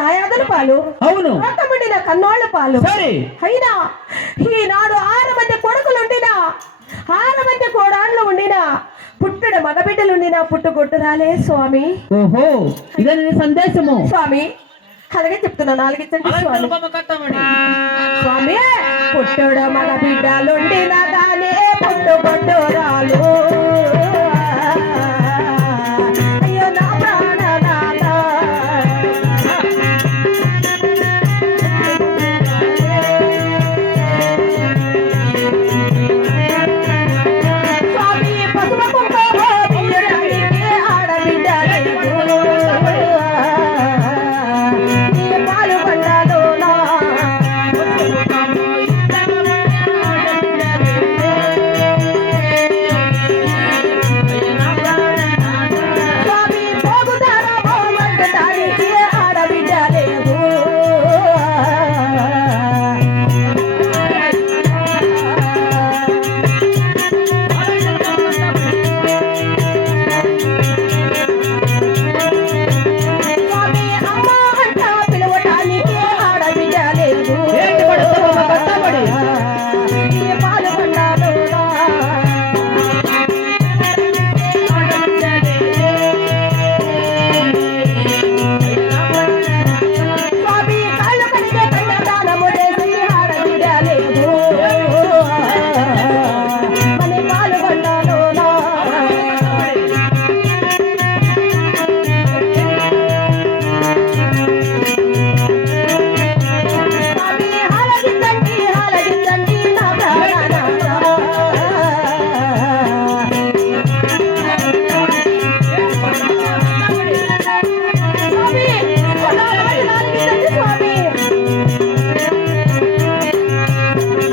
దాయాదుల పాలు, అవును, రోకముండిన కన్నోళ్ళ పాలు. సరే అయినా ఈనాడు 6 మంది కొడుకులుండినా 6 మంది కోడాళ్ళు ఉండినా పుట్టుడు మగబిడ్డలుండినా పుట్టుకొట్టురాలే స్వామి. ఓహో, ఇదే నీ సందేశము స్వామి. అలాగే చెప్తున్నా, నాలుగిచ్చండి స్వామి. స్వామి, పుట్టుడు మగ బిడ్డలుండినా గానే పుట్టుకొట్టురాలు. అయ్యో నా ప్రాణనాథ. స్వామి, పసుపు కుంకుమ బియ్యడానికి ఆడబిడ్డ లేదు. నీ పాలు పండాలోనా. స్వామి, పోగుదార పోగొట్టడానికి ఆడబిడ్డ లేదు. స్వామి, అమ్మ అంట పిలవటానికి ఆడబిడ్డ లేదు. ఏంటి పడతావమ్మ కట్టబడి? నీ పాలు పండాలోనా. స్వామి, కాళ్ళు కడిగే కన్యాదానము చేసి ఆడబిడ్డ లేదు. మని పాలు పండాలోనా. స్వామి, ఆలకించండి నా ప్రాణనాథ. స్వామి, ఆలకించండి స్వామి.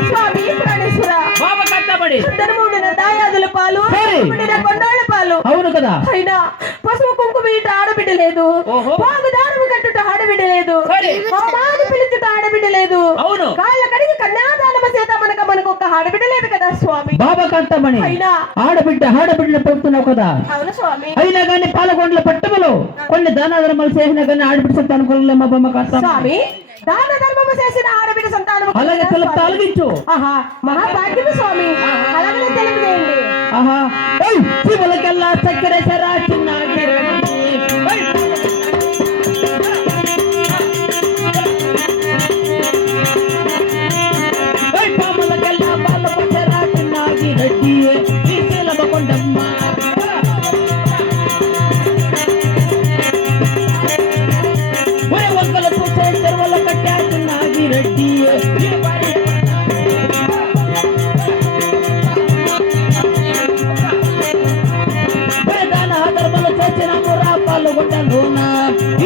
స్వామి, ప్రాణేశ్వర. బాబా కట్టబడి. సుందరముండిన దాయాదుల పాలు, సరే. ఉండిన కొండాళ్ళ పాలు. అవును కదా, అయినా పసుపు కుంకుమ ఈట ఆడబిడ్డ లేదు. ఓహో. పాగుదారము కట్టుట ఆడబిడ్డ లేదు. సరే. అమ్మాని పిలుచుట ఆడబిడ్డ లేదు. అవును, కాళ్ళ కడిగి కన్యాదానము చేత మనకు ఒక్క ఆడబిడ్డ లేదు కదా స్వామి. బాబా కట్టమని అయినా ఆడబిడ్డను పెడుతున్నావు కదా. అవును స్వామి. అయినా కానీ పాలకొండల పట్టములో కొన్ని దాన ధర్మాలు చేసినా కానీ ఆడబిడ్డ సంతానం కొరలేమా బొమ్మ కట్ట. స్వామి, దాన ధర్మము చేసిన ఆడబిడ్డ సంతానము అలాగే తెలుపు తాలిగించు. ఆహా, మహాభాగ్యము స్వామి. అలాగనే తెలియజేయండి. ఆహా, ఏయ్, శివులకెల్లా చక్కెర చెరా చిన్న గిరణి. ఏయ్. ఏయ్, పాములకెల్లా బాలపు చెరా చిన్న గిరణి. ఈ శీలమ కొండమ్మ. ఒరే వంకల చూసే చెరువుల కట్టా చిన్న గిరెడ్డి. ఈ భార్య దాన ధర్మలు చేసిన మురా పాల్గొండలోన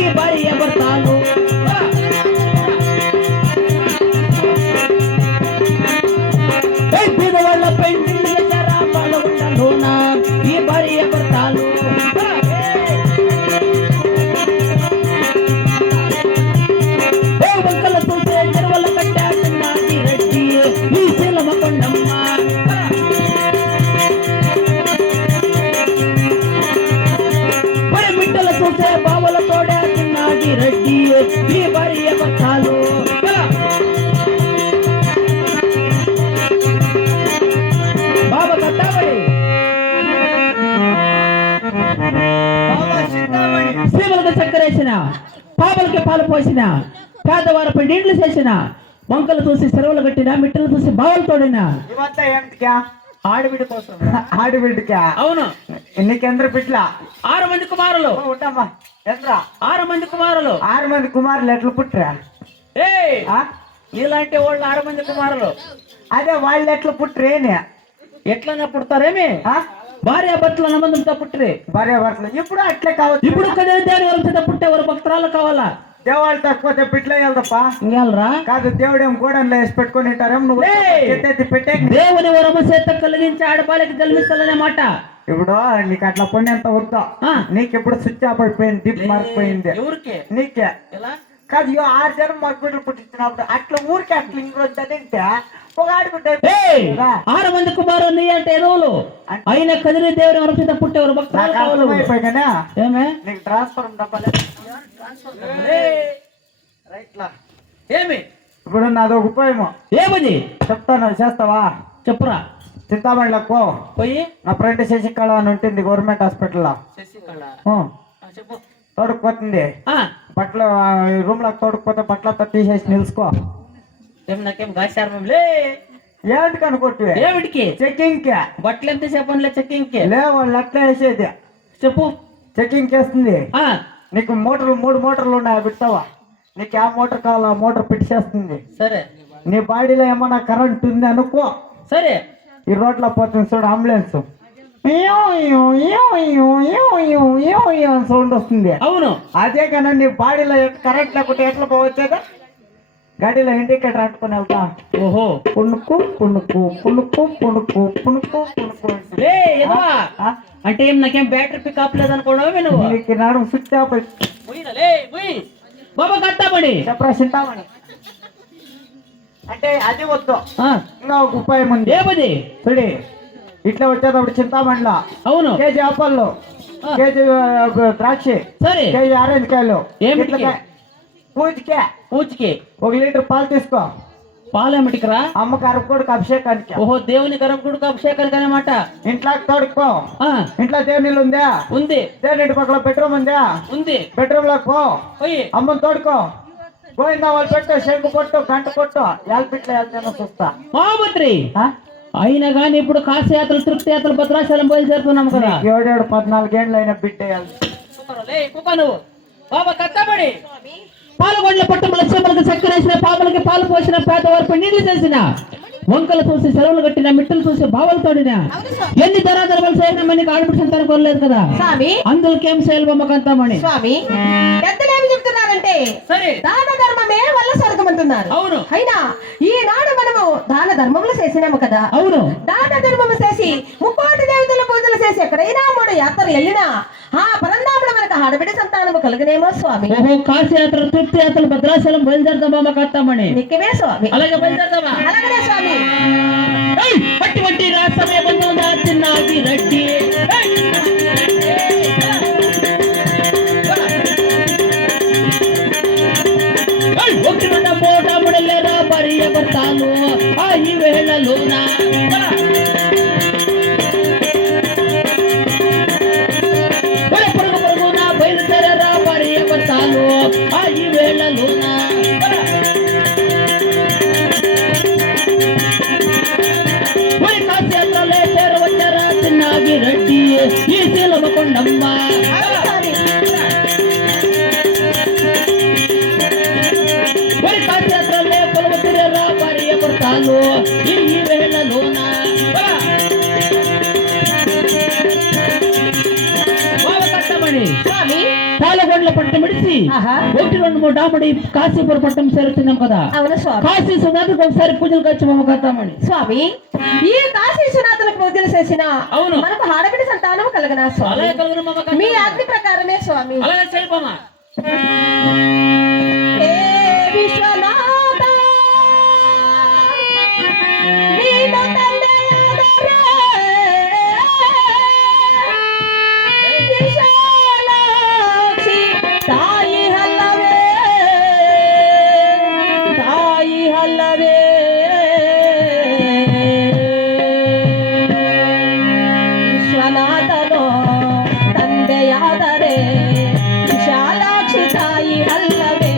ఈ భార్య భర్తలు. బీదవాళ్ళ పెయింటింగ్ చేశారా పాల్గొండలోన ఈ భార్య భర్తలు. వంకల చూసే చెరువుల కట్టా చిన్నది రెడ్డి. ఈ శీలమ కొండమ్మ. మరి బిడ్డల చూసే బావల తోడే చిన్నది రెడ్డి. ఈ భార్య భర్తలు. బాబా కట్టాబడి. సీమలకు చక్కరేసిన, పాపలకి పాలు పోసిన, పేదవారిపై నీళ్లు చేసిన, వంకలు చూసి చెరువులు కట్టిన, మిట్టలు చూసి బావులు తోడిన. ఇవంతా ఏంటికా? ఆడబిడ్డ కోసం. ఆడబిడ్డకా? అవును. నీకెందరు బిడ్డల? 6 మంది కుమారులు. ఉంటామా ఎంద్రా? 6 మంది కుమారులు. 6 మంది కుమారులు ఎట్లా పుట్టరా? ఏయ్, నీలాంటి వాళ్ళు 6 మంది కుమారులు. అదే వాళ్ళు ఎట్లా పుట్టరేనే? ఎట్లన్నా పుడతారేమి? భార్య భర్తలు అన్నమందుతో పుట్టిరే. భార్య భర్తలు ఇప్పుడు అట్లే కావచ్చు. ఇప్పుడు కదే దేని వరకు పుట్టేవారు భక్తురాలు కావాలా? దేవాళ్ళు తక్కువ బిడ్డలే వెళ్దప్ప. ఇంకెళ్ళరా? కాదు, దేవుడేం గోడలో వేసి పెట్టుకుని ఉంటారేమో. నువ్వు ఎత్తెత్తి పెట్టే దేవుని వరము చేత కలిగించి ఆడపాలకి కలిగిస్తాలనే మాట. ఇప్పుడు నీకు అట్లా పొన్నంత వద్దా? నీకు ఇప్పుడు స్విచ్ ఆఫ్ అయిపోయింది, డిప్ మారిపోయింది. ఎవరికి? నీకే. కాదు, 6 జనం మగ్గుడ్లు పుట్టించినప్పుడు అట్లా ఊరికి అట్లా ఇంకొద్దా తింటే ఒక ఆడుకుంటే 6 మంది కుమారు నీ అంటే ఎరువులు అయిన కదిరి దేవుని వరకు పుట్టేవారు భక్తులు. అయిపోయినా ఏమే నీకు ట్రాన్స్ఫర్ డబ్బాలే ఇట్లా ఏమి ఇప్పుడు నాది ఒక ఉపాయము ఏమది చెప్తాను, చేస్తావా? చెప్పురా. చింతామణిలోకి పో. పోయి నా ఫ్రెండ్ శశికళ అని ఉంటుంది గవర్నమెంట్ హాస్పిటల్లో. శశికళ చెప్పు. తోడుకుపోతుంది బట్టలు, రూమ్ లోకి తోడుకుపోతే బట్టలతో తీసేసి నిలుచుకో. ఏం నాకేం గాశారమంలే. ఏంటి కనుకొట్టు? ఏమిటికి? చెకింగ్ కి. బట్టలు ఎంత చెప్పనులే చెక్కింగ్ కి. లే వాళ్ళు అట్లా వేసేది. చెప్పు. చెకింగ్ వేస్తుంది. నీకు మోటార్లు 3 మోటార్లు ఉన్నాయి, పెడతావా? నీకు ఆ మోటార్ కావాలా ఆ మోటార్ పెట్టేస్తుంది. సరే. నీ బాడీలో ఏమన్నా కరెంట్ ఉంది అనుకో. సరే. ఈ రోడ్లో పోతుంది చూడు అంబులెన్స్, సౌండ్ వస్తుంది. అవును. అదే కన్నా నీ బాడీలో కరెంట్ లేకపోతే ఎట్లా పోవచ్చేదా? గాడిలో ఇండికేటర్ అంటుకుని వెళ్తా. ఓహో. పుణుకు పుణుకు పుణుకు పుణుకు పుణుకు పుణుకు అంటే ఏం నాకేం బ్యాటరీ పికప్ లేదనుకోవడమే నువ్వు. నీకు నాడు స్విచ్ ఆఫ్. బాబా కట్టామని చెప్పరా చింతామణి అంటే అది వద్దు, ఇంకా ఒక ఉపాయం ఉంది. ఏమది? చూడి, ఇట్లా వచ్చేటప్పుడు చింతామణిలో అవును కేజీ ఆపళ్ళు, కేజీ ద్రాక్ష, సరే కేజీ ఆరెంజ్ కాయలు, ఏమిటికి? పూజకే. పూజకి 1 లీటర్ పాలు తీసుకో. పాలేమిటికిరా? అమ్మకి అరకొడుకు అభిషేకానికి. ఓహో, దేవుని గర్భగుడికి అభిషేకానికి అనమాట. ఇంట్లోకి తోడుకో. ఆ, ఇంట్లో దేవుని ఉందా? ఉంది. దేవుని పక్కల బెడ్రూమ్ ఉందా? ఉంది. బెడ్రూమ్ లోకి పో. పోయి అమ్మని తోడుకో. పోయిందా వాళ్ళు పెట్టు, శంకు కొట్టు, గంట కొట్టు, యాల్పిట్లో వెళ్తాను చూస్తా. మహామంత్రి అయినా కానీ ఇప్పుడు కాశయాత్రలు, తృప్తి యాత్రలు, భద్రాచలం బయలుదేరుతున్నాం కదా. 7 14 ఏళ్ళు అయినా బిడ్డ నువ్వు బాబా కట్టబడి పాలగొండల పట్టణంలో లక్ష్మణులకు చక్కరేసిన, పాపలకి పాలు పోసిన, పేదవారికి నీళ్లు చేసిన, వంకలు చూసి సెలవులు కట్టిన, మిట్టలు చూసి బావలు తోడిన, ఎన్ని ధరాధరలు చేయడం మనకి ఆడపిడి సంతానం కొనలేదు కదా స్వామి. అందుకేం చేయాలి బొమ్మకంతామని స్వామి పెద్దలేమి చెప్తున్నారంటే సరే దాన ధర్మమే వల్ల స్వర్గం అంటున్నారు. అవును. అయినా ఈనాడు మనము దాన ధర్మములు చేసినాము కదా. అవును. దాన ధర్మము చేసి 30 దేవతల పూజలు చేసి ఎక్కడైనా 3 యాత్రలు వెళ్ళినా ఆ పరంధాముడు మనకు ఆడబిడ్డ సంతానము కలుగునేమో స్వామి. ఓహో, కాశయాత్ర, తృప్తి యాత్రలు, భద్రాచలం బయలుదేరుతాం బొమ్మకంతామని. నిక్కవే స్వామి. అలాగే బయలుదేరుతామా? అలాగనే స్వామి. పట్టి పట్టి రాసమే చిన్నాకి రెడ్డి ఒక్కిన మోట ముడలేరా భార్య భర్తలు ఈ వేళలోన పొరుగు పొరుగున బయలుదేరా భార్య భర్తలు ఈ వేళలోన రెడ్డి ఈ శీలమకొండమ్మ కాశయాత్రలే కొలవతిరేరా భార్య భర్తలు ఈ వేళలోన కట్టమని పాలగొండల పట్టం విడిచి 1 2 3 డామడి కాశీపుర పట్టం చేరుతున్నాం కదా. అవును స్వామి. కాశీ సునాథకు ఒకసారి పూజలు ఖర్చు మమ్మకత్తామని. స్వామి ఈ కాశీ సునాథులకు పూజలు చేసిన అవును మనకు ఆడబిడ్డ సంతానం కలగనా స్వామి? అలాగే కలుగును మమ్మకత్తామని. మీ ఆజ్ఞ ప్రకారమే స్వామి. అలాగే చేయబోమా. ఏ విశ్వనాథ నీడ తల్లెదరే విశాలాక్షి తాయి హల్లవే తాయి హల్లవే ವಿಶ್ವನಾಥನೋ ತಂದೆಯಾದರೆ ವಿಶಾಲಾಕ್ಷಿ ತಾಯಿ ಅಲ್ಲವೇ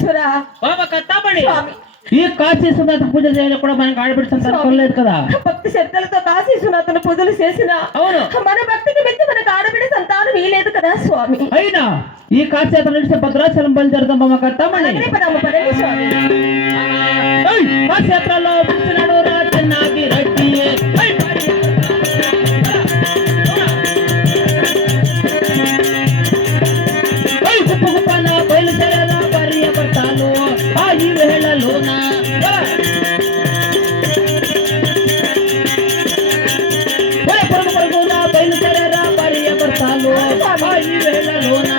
పరమేశ్వర బాబా కట్టాబడి స్వామి ఈ కాశీ విశ్వనాథ పూజ చేయాలి కూడా మనకి ఆడబిడ్డ సంతానం కలలేదు కదా భక్తి శ్రద్ధలతో కాశీ విశ్వనాథుని పూజలు చేసిన అవును మన భక్తికి మెచ్చి మనకు ఆడబిడ్డ సంతానం వీలేదు కదా స్వామి అయినా ఈ కాశీయాత్ర నుంచి భద్రాచలం బయలుదేరదాం బాబా కట్టామని అలాగనే పదము పదండి స్వామి కాశీయాత్రలో పిలిచినాడు రాజన్నాగి రెడ్డి గుప్ప గుప్పన బయలుదేరా భార్య భర్తలు ఆ ఈ వేళలోన పరుగు పరుగున బయలుదేరా భార్య భర్తలు ఆ ఈ వేళలోన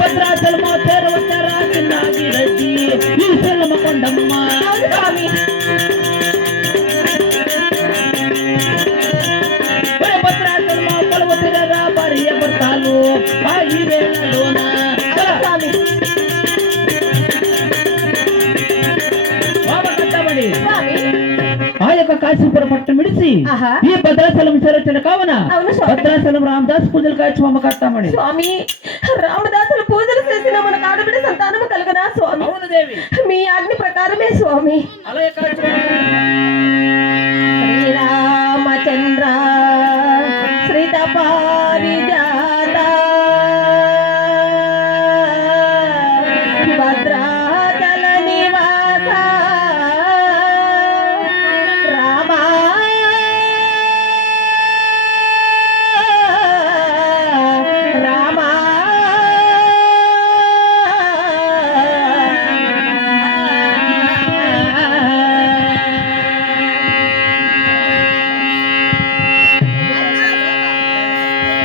భద్రాచలమో చేరవచ్చారా చిన్నాగి రెడ్డి ఈ సెల్లమ్మ కొండమ్మ అవును స్వామి భద్రాచలమో పొలవతిరా భార్య భర్తలు ఆ ఈ వేళలోన స్వామి బాబా కట్టబడి స్వామి ఆ యొక్క కాశీపురం పట్టణం విడిచి ఆహా. ఈ భద్రాచలం చేరొచ్చిన కావున అవును స్వామి. భద్రాచలం రామదాస్ పూజలు కాచి మమ్మ కట్టామని స్వామి రామదాసులు పూజలు చేసిన మనకు ఆడబిడ్డ సంతానము కలుగునా స్వామి అవును దేవి మీ ఆజ్ఞ ప్రకారమే స్వామి అలాగే కాచి